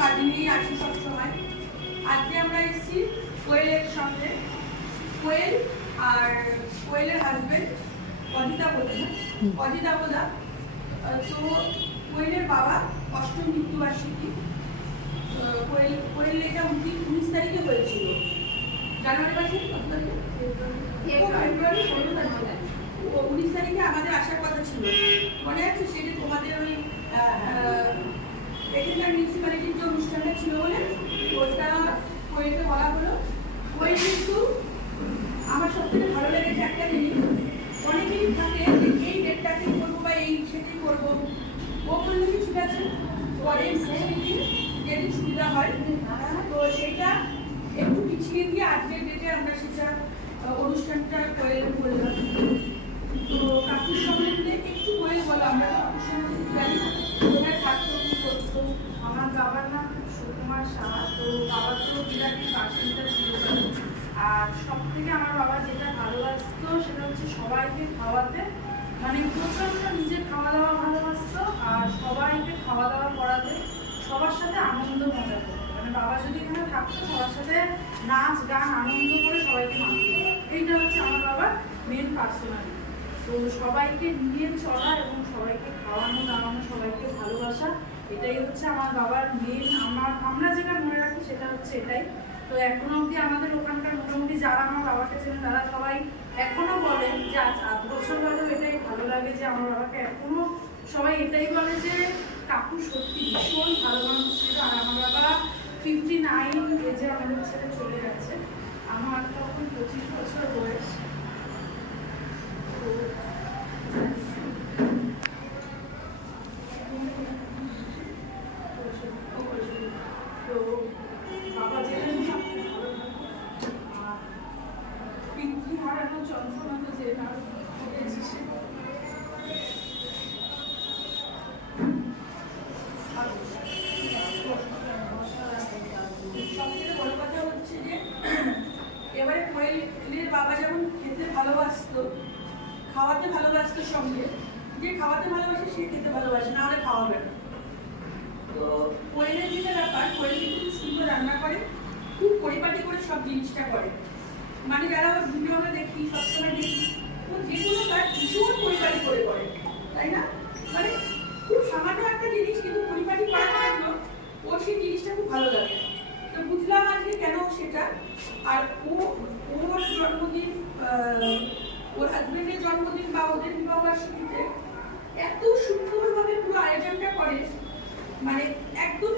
কাজে নিয়েই আসি সবসময়। আজকে আমরা এসেছি কোয়েলের সঙ্গে, কোয়েল আর কোয়েলের হাজবেন্ড অজিতা বোদা। তো কোয়েলের বাবা অষ্টম মৃত্যুবার্ষিকী। কোয়েল এটা 19 তারিখে হয়েছিল, জানুয়ারি মাসে, ফেব্রুয়ারি 19 তারিখে আমাদের আসার কথা ছিল। মনে আছে সেটা তোমাদের ওই এখানকার মিউনিসিপ্যালিটির যে অনুষ্ঠানটা ছিল বলে ওটা কোয়েলকে বলা হলো। কোয়েল কিন্তু আমার সব থেকে ভালো লেগেছে একটা জিনিস, অনেকেই থাকে যে এই ডেটটাকে করবো বা এই সেটাই করবো, ও বললো কি ঠিক আছে পরে যেদিন সুবিধা হয়। তো সেটা একটু পিছিয়ে দিয়ে আজকের ডেটে আমরা সেটা অনুষ্ঠানটা কোয়েল করলাম। তো কাকুর সম্বন্ধে একটু কোয়েল বলো, আমরা তো কাকুর সম্বন্ধে জানি না, কোথায় থাকতো কি করতো। আমার বাবার নাম সুকুমার সাহা। তো বাবার তো বিরাটই বাসিন্দা ছিল, আর সব থেকে আমার বাবা যেটা ভালোবাসতো সেটা হচ্ছে সবাইকে খাওয়াতে, মানে প্রচন্ড নিজে খাওয়া দাওয়া ভালোবাসতো আর সবাইকে খাওয়া দাওয়া করাতে, সবার সাথে আনন্দ মজা করতো। মানে বাবা যদি এখানে থাকতো সবার সাথে নাচ গান আনন্দ করে সবাইকে মানতো, এইটা হচ্ছে আমার বাবার মেন পার্সোনালিটি। তো সবাইকে নিয়ে চলা এবং সবাইকে খাওয়ানো দাওয়ানো, সবাইকে ভালোবাসা, এটাই হচ্ছে আমার বাবার মেন। আমরা যেটা মনে রাখি সেটা হচ্ছে এটাই। তো এখনো অবধি আমাদের ওখানকার মোটামুটি যারা আমার বাবাকে চেনে তারা সবাই এখনো বলেন যে আজ 8 বছর বাদেও এটাই ভালো লাগে যে আমার বাবাকে এখনো সবাই এটাই বলে যে কাকু সত্যি ভীষণ ভালো মানুষ ছিল। আর আমার বাবা 59 এজে আমাদের ছেড়ে চলে গেছে, আমার তখন 25 বছর বয়স। তো বাবা যেখানে পিতৃ হারানো যন্ত্রণা তো যে না হয়েছে সে সবথেকে বড় কথা হচ্ছে যে এবারে কোয়েলের বাবা যেমন খেতে ভালোবাসতো, খাওয়াতে ভালোবাসতো, সঙ্গে যে খাওয়াতে ভালোবাসে সে খেতে ভালোবাসে না হলে খাওয়াবে না। তো কোয়েলের যেটা ব্যাপার, কোয়েল কিন্তু খুব সুন্দর রান্না করে, খুব পরিপাটি করে সব জিনিসটা করে। মানে যারা ওর ভিডিও আমরা দেখি, সবসময় দেখি, তো যেগুলো তার ভীষণ পরিপাটি করে করে, তাই না? মানে খুব সামান্য একটা জিনিস কিন্তু পরিপাটি করার জন্য ওর সেই জিনিসটা খুব ভালো লাগে। তো বুঝলাম আজকে কেন সেটা। আর ওর জন্মদিন, ওর হাজবেন্ডের জন্মদিন বা ওদের বিবাহবার্ষিকীতে এত সুন্দরভাবে পুরো আয়োজনটা করে, মানে একদম